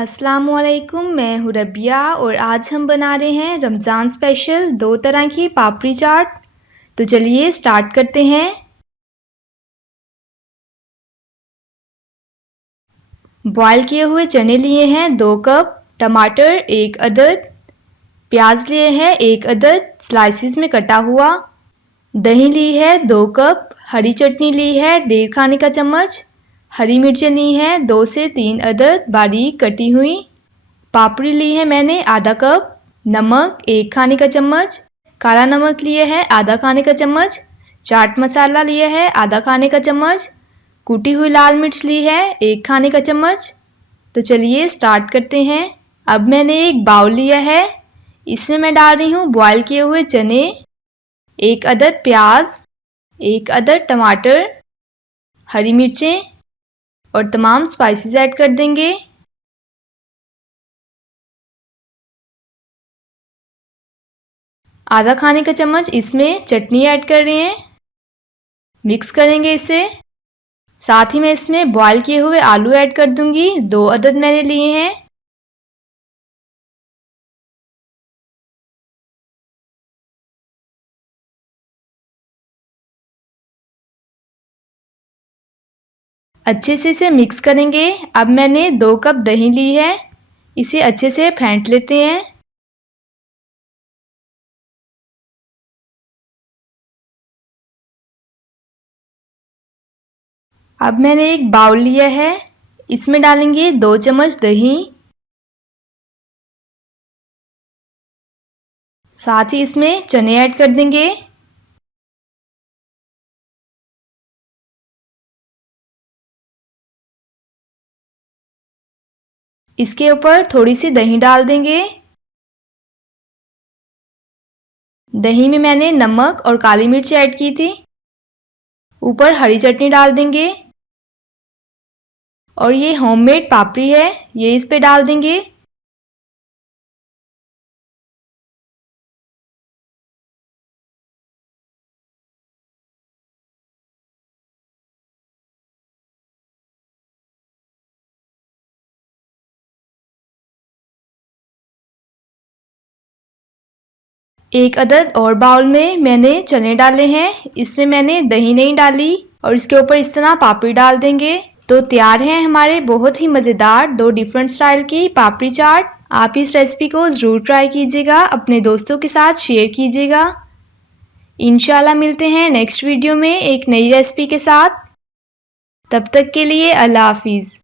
अस्सलामुअलैकुम, मैं हूँ रबिया और आज हम बना रहे हैं रमज़ान स्पेशल 2 तरह की पापड़ी चाट। तो चलिए स्टार्ट करते हैं। बॉयल किए हुए चने लिए हैं 2 कप, टमाटर 1 अदद, प्याज लिए हैं 1 अदद स्लाइसिस में कटा हुआ, दही ली है 2 कप, हरी चटनी ली है 1.5 खाने का चम्मच, हरी मिर्चें ली हैं 2 से 3 अदद बारीक कटी हुई, पापड़ी ली है मैंने आधा कप, नमक 1 खाने का चम्मच, काला नमक लिए है आधा खाने का चम्मच, चाट मसाला लिए है आधा खाने का चम्मच, कूटी हुई लाल मिर्च ली है 1 खाने का चम्मच। तो चलिए स्टार्ट करते हैं। अब मैंने एक बाउल लिया है, इसमें मैं डाल रही हूँ बॉयल किए हुए चने, 1 अदद प्याज, 1 अदद टमाटर, हरी मिर्चें और तमाम स्पाइसेस ऐड कर देंगे। आधा खाने का चम्मच इसमें चटनी ऐड कर रहे हैं, मिक्स करेंगे इसे। साथ ही मैं इसमें बॉयल किए हुए आलू ऐड कर दूंगी, 2 अदद मैंने लिए हैं। अच्छे से इसे मिक्स करेंगे। अब मैंने 2 कप दही ली है, इसे अच्छे से फेंट लेते हैं। अब मैंने एक बाउल लिया है, इसमें डालेंगे 2 चम्मच दही, साथ ही इसमें चने ऐड कर देंगे। इसके ऊपर थोड़ी सी दही डाल देंगे। दही में मैंने नमक और काली मिर्च ऐड की थी। ऊपर हरी चटनी डाल देंगे और ये होममेड पापड़ी है, ये इस पे डाल देंगे। एक अदद और बाउल में मैंने चने डाले हैं, इसमें मैंने दही नहीं डाली और इसके ऊपर इस तरह पापड़ी डाल देंगे। तो तैयार है हमारे बहुत ही मज़ेदार 2 डिफरेंट स्टाइल की पापड़ी चाट। आप इस रेसिपी को ज़रूर ट्राई कीजिएगा, अपने दोस्तों के साथ शेयर कीजिएगा। इंशाल्लाह मिलते हैं नेक्स्ट वीडियो में एक नई रेसिपी के साथ। तब तक के लिए अल्लाह हाफिज़।